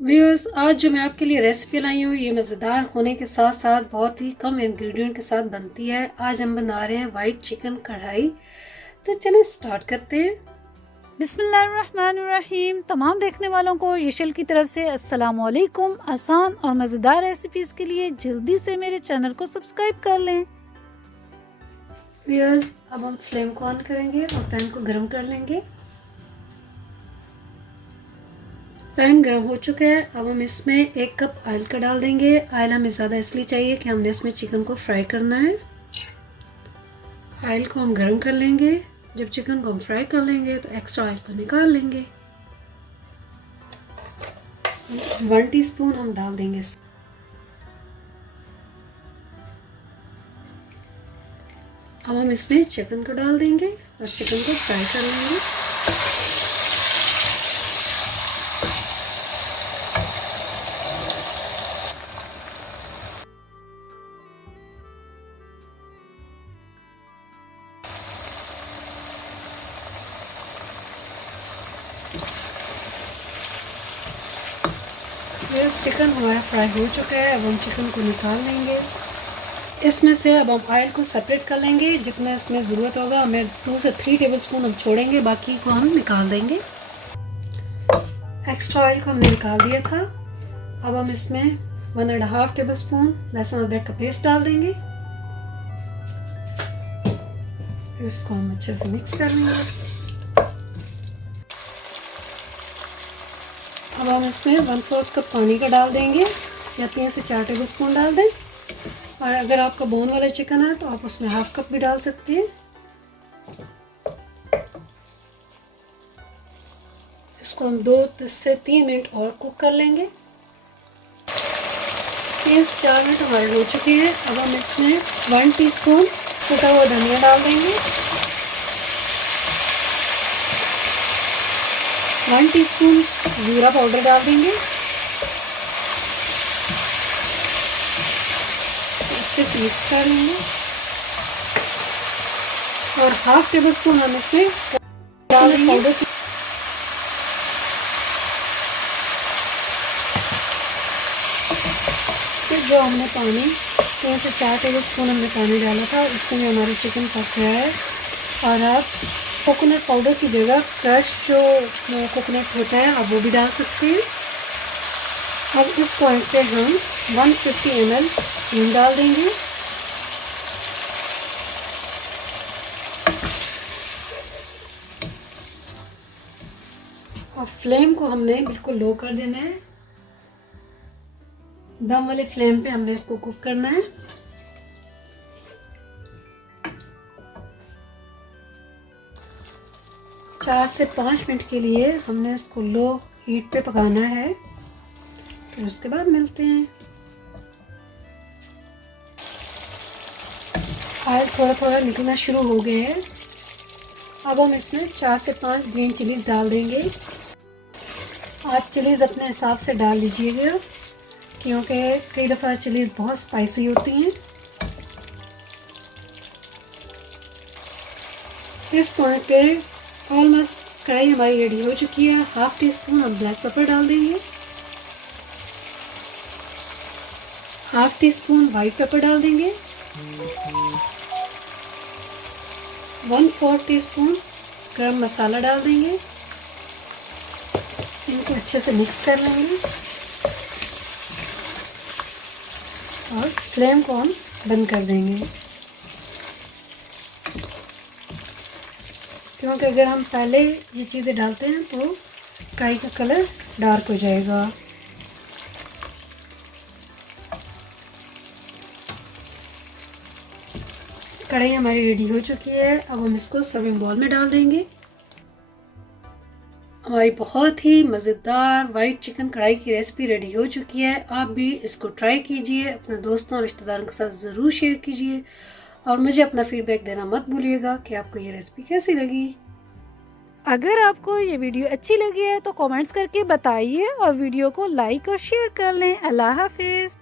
Viewers, आज जो मैं आपके लिए रेसिपी लाई हूँ ये मज़ेदार होने के साथ साथ बहुत ही कम इंग्रेडिएंट के साथ बनती है। आज हम बना रहे हैं वाइट चिकन कढ़ाई। तो चलें स्टार्ट करते हैं। बिस्मिल्लाहिर्रहमानिर्रहीम। तमाम देखने वालों को यशल की तरफ से अस्सलाम वालेकुम। आसान और मज़ेदार रेसिपीज़ के लिए जल्दी से मेरे चैनल को सब्सक्राइब कर लें। व्यूअर्स, अब हम फ्लेम को ऑन करेंगे और पैन को गर्म कर लेंगे। पैन गर्म हो चुका है। अब हम इसमें 1 कप ऑयल का डाल देंगे। ऑयल हमें ज़्यादा इसलिए चाहिए कि हमने इसमें चिकन को फ्राई करना है। ऑयल को हम गर्म कर लेंगे। जब चिकन को हम फ्राई कर लेंगे तो एक्स्ट्रा ऑयल को निकाल लेंगे। 1 टीस्पून हम डाल देंगे। अब हम इसमें चिकन को डाल देंगे और चिकन को फ्राई कर लेंगे। ये चिकन हमारा फ्राई हो चुका है। अब हम चिकन को निकाल लेंगे। इसमें से अब हम ऑयल को सेपरेट कर लेंगे। जितना इसमें ज़रूरत होगा हमें 2 से 3 टेबलस्पून हम छोड़ेंगे, बाकी को हम निकाल देंगे। एक्स्ट्रा ऑयल को हमने निकाल दिया था। अब हम इसमें 1.5 टेबलस्पून लहसुन अदरक का पेस्ट डाल देंगे। इसको हम अच्छे से मिक्स कर लेंगे। अब हम इसमें 1/4 कप पानी का डाल देंगे, या 3 से 4 टेबलस्पून डाल दें। और अगर आपका बोन वाला चिकन है तो आप उसमें 1/2 कप भी डाल सकते हैं। इसको हम 2 से 3 मिनट और कुक कर लेंगे। 3 से 4 मिनट हमारे हो चुके हैं। अब हम इसमें 1 टीस्पून कुटा हुआ धनिया डाल देंगे। 1 टीस्पून ज़ीरा पाउडर डाल देंगे। अच्छे से मिक्स कर लेंगे। और 1/2 टेबलस्पून हम इसमें डाल पाउडर। इसमें जो हमने पानी 3 से 4 टेबलस्पून हमने पानी डाला था, उससे भी हमारा चिकन पक गया है। और आप कोकोनट पाउडर की जगह क्रश जो कोकोनट होता है आप वो भी डाल सकते हैं। अब इस पॉइंट पे हम 150 ml क्रीम डाल देंगे। और फ्लेम को हमने बिल्कुल लो कर देना है। दम वाले फ्लेम पे हमने इसको कुक करना है। चार से 5 मिनट के लिए हमने इसको लो हीट पे पकाना है। फिर उसके बाद मिलते हैं। ऑयल थोड़ा थोड़ा निकलना शुरू हो गया है। अब हम इसमें 4 से 5 ग्रीन चिलीज डाल देंगे। आप चिलीज़ अपने हिसाब से डाल लीजिएगा, क्योंकि कई दफ़ा चिलीज़ बहुत स्पाइसी होती हैं। इस पॉइंट पे ऑलमोस्ट कढ़ाई हमारी रेडी हो चुकी है। 1/2 टीस्पून हम ब्लैक पेपर डाल देंगे। 1/2 टीस्पून वाइट पेपर डाल देंगे। 1/4 टीस्पून गरम मसाला डाल देंगे। इनको अच्छे से मिक्स कर लेंगे और फ्लेम को हम बंद कर देंगे, क्योंकि अगर हम पहले ये चीज़ें डालते हैं तो कढ़ाई का कलर डार्क हो जाएगा। कढ़ाई हमारी रेडी हो चुकी है। अब हम इसको सर्विंग बाउल में डाल देंगे। हमारी बहुत ही मज़ेदार वाइट चिकन कढ़ाई की रेसिपी रेडी हो चुकी है। आप भी इसको ट्राई कीजिए, अपने दोस्तों और रिश्तेदारों के साथ ज़रूर शेयर कीजिए और मुझे अपना फीडबैक देना मत भूलिएगा कि आपको ये रेसिपी कैसी लगी। अगर आपको ये वीडियो अच्छी लगी है तो कमेंट्स करके बताइए और वीडियो को लाइक और शेयर कर लें। अल्लाह हाफिज़।